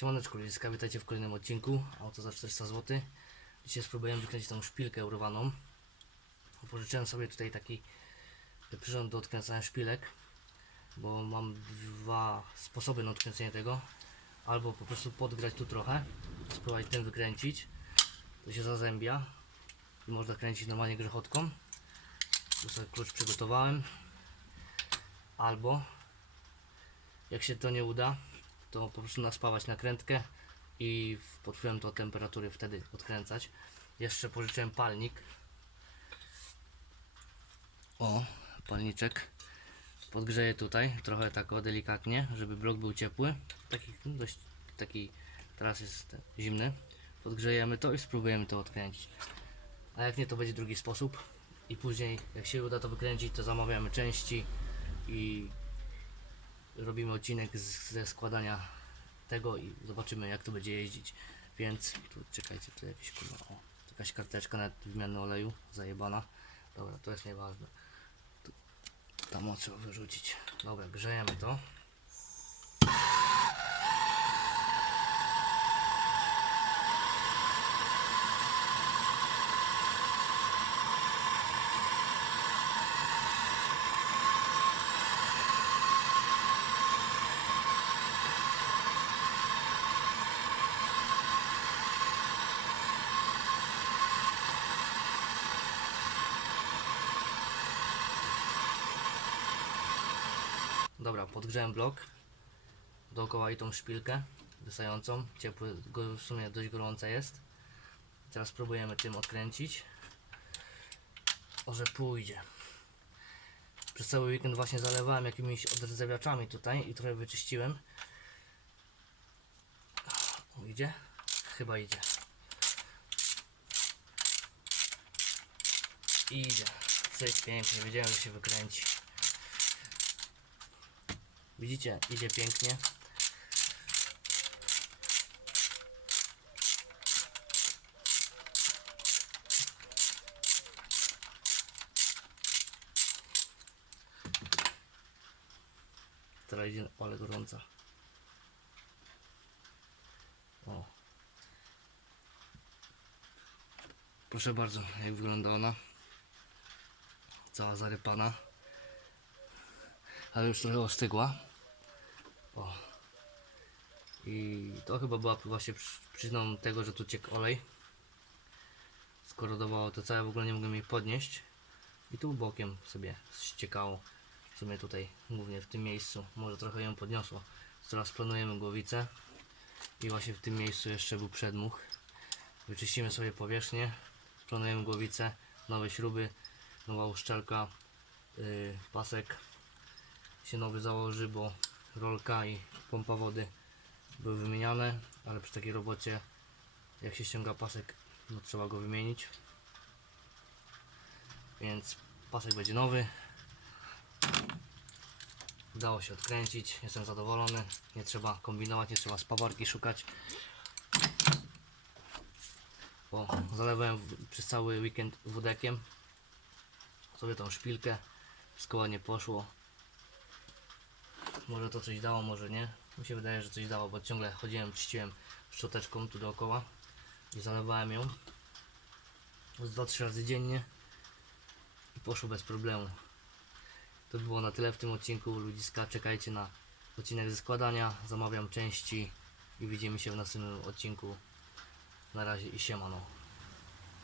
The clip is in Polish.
Siemaneczko ludziska, witajcie w kolejnym odcinku. Auto za 400 zł Dzisiaj spróbujemy wykręcić tą szpilkę urywaną Pożyczyłem sobie tutaj taki przyrząd do odkręcania szpilek Bo mam dwa sposoby na odkręcenie tego. Albo po prostu podgrać tu trochę Spróbować tym wykręcić. To się zazębia I można kręcić normalnie grzechotką. Tu sobie klucz przygotowałem. Albo jak się to nie uda, to po prostu naspawać nakrętkę i pod wpływem do temperatury wtedy odkręcać. Jeszcze pożyczyłem palnik. O, palniczek. Podgrzeję tutaj, trochę tak delikatnie, żeby blok był ciepły. Taki dość, taki teraz jest zimny. Podgrzejemy to i spróbujemy to odkręcić. A jak nie, to będzie drugi sposób. I później, jak się uda to wykręcić, to zamawiamy części i robimy odcinek z, ze składania tego i zobaczymy jak to będzie jeździć. Więc tu czekajcie, tu jakieś kurwa, o, jakaś karteczka nawet wymiany oleju zajebana. Dobra, to jest nieważne. Tu, tam trzeba wyrzucić. Dobra, grzejemy to. Dobra, podgrzałem blok. Dookoła i tą szpilkę wysającą. Ciepły, w sumie dość gorąca jest. Teraz spróbujemy tym odkręcić. Może pójdzie. Przez cały weekend właśnie zalewałem jakimiś odrdzewiaczami tutaj i trochę wyczyściłem. Idzie? Chyba idzie. Idzie. Cyk, pięknie. Wiedziałem, że się wykręci. Widzicie, idzie pięknie. Teraz idzie, ale gorąca. O. Proszę bardzo, jak wygląda ona. Cała zarypana. Ale już trochę ostygła. I to chyba była właśnie przy- przyczyną tego, że tu ciekł olej. Skorodowało to całe, w ogóle nie mogłem jej podnieść. I tu bokiem sobie ściekało. W sumie tutaj, głównie w tym miejscu. Może trochę ją podniosło. Teraz planujemy głowicę. I właśnie w tym miejscu jeszcze był przedmuch. Wyczyścimy sobie powierzchnię. Planujemy głowicę, nowe śruby, nowa uszczelka, yy, pasek się nowy założy, bo rolka i pompa wody były wymieniane, ale przy takiej robocie jak się ściąga pasek, no trzeba go wymienić. Więc pasek będzie nowy. Udało się odkręcić, jestem zadowolony. Nie trzeba kombinować, nie trzeba spawarki szukać. Bo zalewałem przez cały weekend wódekiem sobie tą szpilkę. Wszystko ładnie poszło. Może to coś dało, może nie. Mi się wydaje, że coś dało, bo ciągle chodziłem, czyściłem szczoteczką tu dookoła i zalewałem ją z 2-3 razy dziennie i poszło bez problemu. To by było na tyle w tym odcinku ludziska. Czekajcie na odcinek ze składania. Zamawiam części i widzimy się w następnym odcinku. Na razie i siemano.